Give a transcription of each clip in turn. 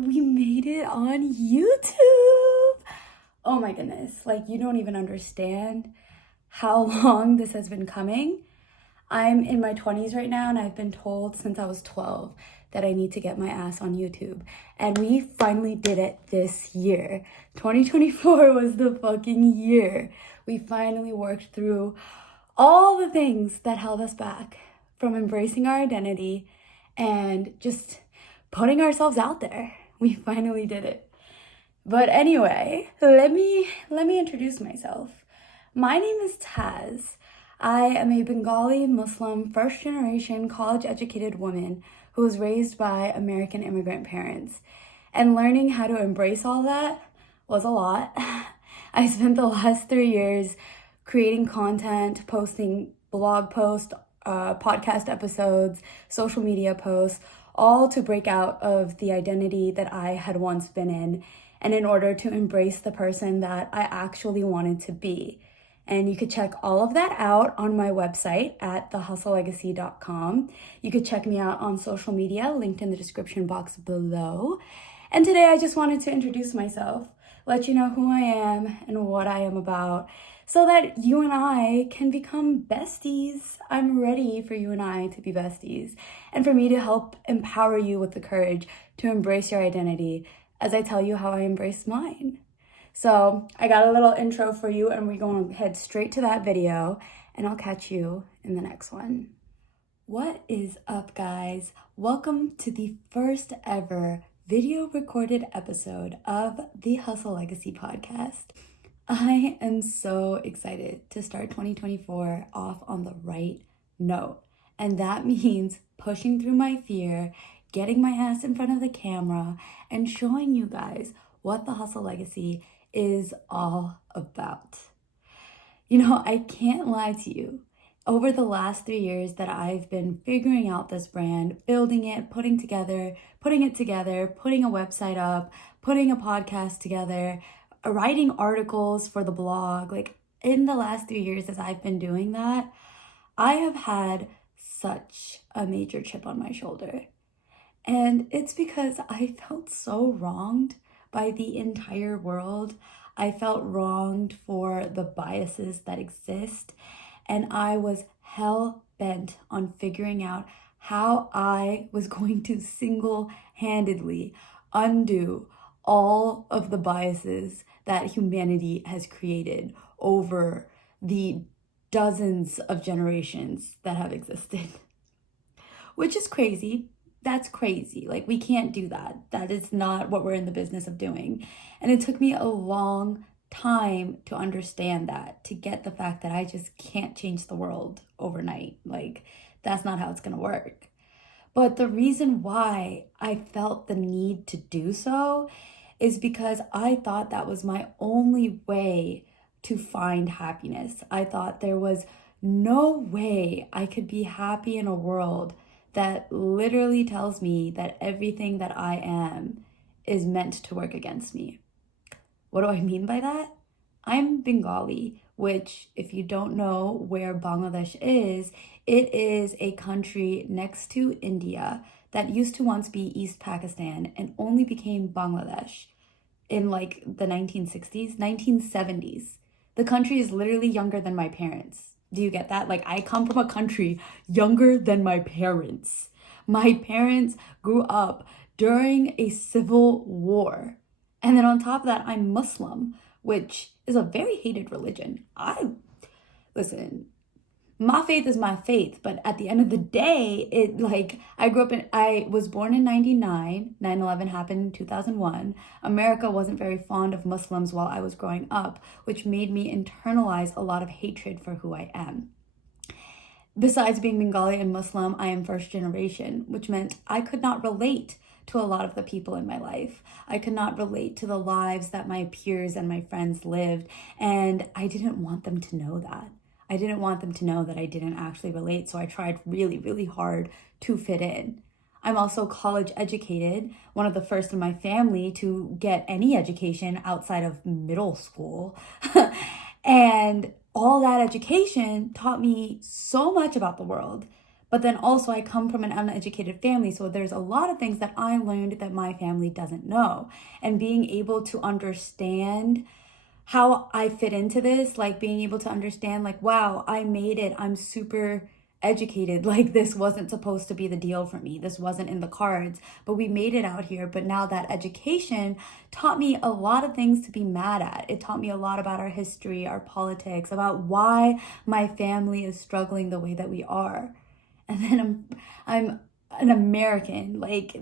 we made it on YouTube. Oh my goodness, like you don't even understand how long this has been coming. I'm in my 20s right now, and I've been told since I was 12 that I need to get my ass on YouTube. And we finally did it this year. 2024 was the fucking year. We finally worked through all the things that held us back from embracing our identity and just putting ourselves out there. We finally did it. But anyway, let me introduce myself. My name is Taz. I am a Bengali Muslim first generation college educated woman who was raised by American immigrant parents. And learning how to embrace all that was a lot. I spent the last 3 years creating content, posting blog posts, podcast episodes, social media posts, all to break out of the identity that I had once been in, and in order to embrace the person that I actually wanted to be. And you could check all of that out on my website at thehustlelegacy.com. You could check me out on social media, linked in the description box below. And today I just wanted to introduce myself, let you know who I am and what I am about, so that you and I can become besties. I'm ready for you and I to be besties, and for me to help empower you with the courage to embrace your identity as I tell you how I embrace mine. So I got a little intro for you, and we're going to head straight to that video, and I'll catch you in the next one. What is up, guys? Welcome to the first ever video recorded episode of the Hustle Legacy podcast. I am so excited to start 2024 off on the right note, and that means pushing through my fear, getting my ass in front of the camera, and showing you guys what the Hustle Legacy is all about. You know, I can't lie to you. Over the last 3 years that I've been figuring out this brand, building it, putting it together, putting a website up, putting a podcast together, writing articles for the blog, like in the last 3 years as I've been doing that, I have had such a major chip on my shoulder. And it's because I felt so wronged by the entire world. I felt wronged for the biases that exist, and I was hell-bent on figuring out how I was going to single-handedly undo all of the biases that humanity has created over the dozens of generations that have existed. Which is crazy. That's crazy. Like, we can't do that. That is not what we're in the business of doing. And it took me a long time to understand that, to get the fact that I just can't change the world overnight. Like, that's not how it's going to work. But the reason why I felt the need to do so is because I thought that was my only way to find happiness. I thought there was no way I could be happy in a world that literally tells me that everything that I am is meant to work against me. What do I mean by that? I'm Bengali, which, if you don't know where Bangladesh is, it is a country next to India that used to once be East Pakistan and only became Bangladesh in like the 1960s, 1970s. The country is literally younger than my parents. Do you get that? Like, I come from a country younger than my parents. My parents grew up during a civil war. And then on top of that, I'm Muslim, which is a very hated religion. Listen, my faith is my faith, but at the end of the day, I was born in 99, 9/11 happened in 2001. America wasn't very fond of Muslims while I was growing up, which made me internalize a lot of hatred for who I am. Besides being Bengali and Muslim, I am first generation, which meant I could not relate to a lot of the people in my life. I could not relate to the lives that my peers and my friends lived, and I didn't want them to know that. I didn't want them to know that I didn't actually relate, so I tried really, really hard to fit in. I'm also college educated, one of the first in my family to get any education outside of middle school. And all that education taught me so much about the world, But then also I come from an uneducated family, so there's a lot of things that I learned that my family doesn't know. And being able to understand how I fit into this, like being able to understand, like, wow, I made it. I'm super educated. Like, this wasn't supposed to be the deal for me. This wasn't in the cards, but we made it out here. But now that education taught me a lot of things to be mad at. It taught me a lot about our history, our politics, about why my family is struggling the way that we are. And then I'm an American. Like,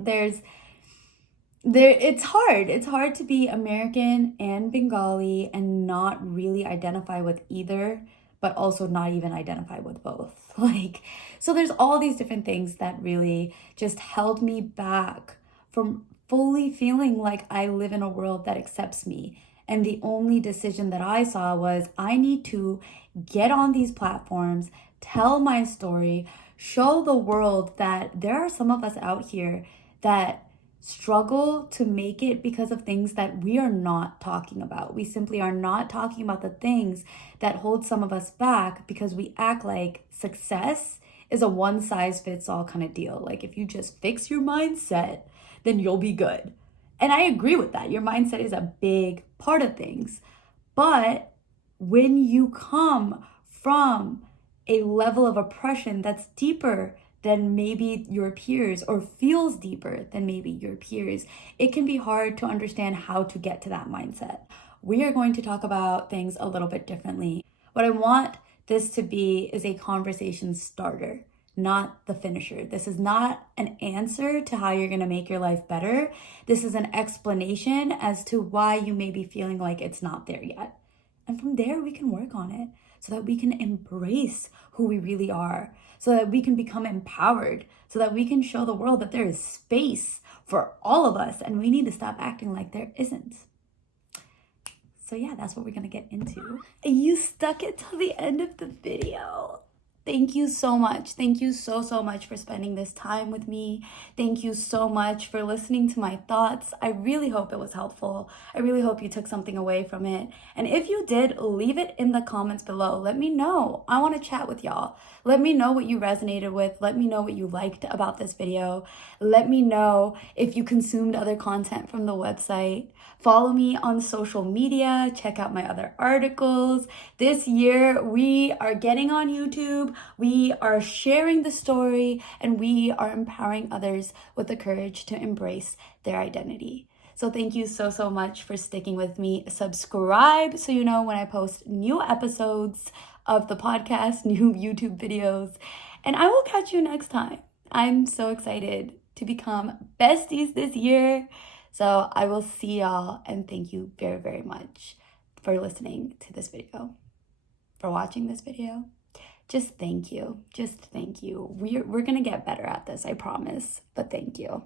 it's hard to be American and Bengali and not really identify with either, but also not even identify with both. Like, so there's all these different things that really just held me back from fully feeling like I live in a world that accepts me. And the only decision that I saw was I need to get on these platforms, tell my story, show the world that there are some of us out here that struggle to make it because of things that we are not talking about. We simply are not talking about the things that hold some of us back because we act like success is a one size fits all kind of deal. Like, if you just fix your mindset, then you'll be good. And I agree with that. Your mindset is a big part of things. But when you come from a level of oppression that's deeper than maybe your peers, or feels deeper than maybe your peers, it can be hard to understand how to get to that mindset. We are going to talk about things a little bit differently. What I want this to be is a conversation starter, not the finisher. This is not an answer to how you're going to make your life better. This is an explanation as to why you may be feeling like it's not there yet. And from there, we can work on it so that we can embrace who we really are, so that we can become empowered, so that we can show the world that there is space for all of us and we need to stop acting like there isn't. So yeah, that's what we're gonna get into. You stuck it till the end of the video. Thank you so much. Thank you so much for spending this time with me. Thank you so much for listening to my thoughts. I really hope it was helpful. I really hope you took something away from it. And if you did, leave it in the comments below. Let me know. I want to chat with y'all. Let me know what you resonated with. Let me know what you liked about this video. Let me know if you consumed other content from the website. Follow me on social media. Check out my other articles. This year, we are getting on YouTube. We are sharing the story, and we are empowering others with the courage to embrace their identity. So thank you so much for sticking with me. Subscribe so you know when I post new episodes of the podcast, new YouTube videos, and I will catch you next time. I'm so excited to become besties this year. So I will see y'all, and thank you very much for listening to this video, for watching this video. Just thank you. Just thank you. We're going to get better at this, I promise. But thank you.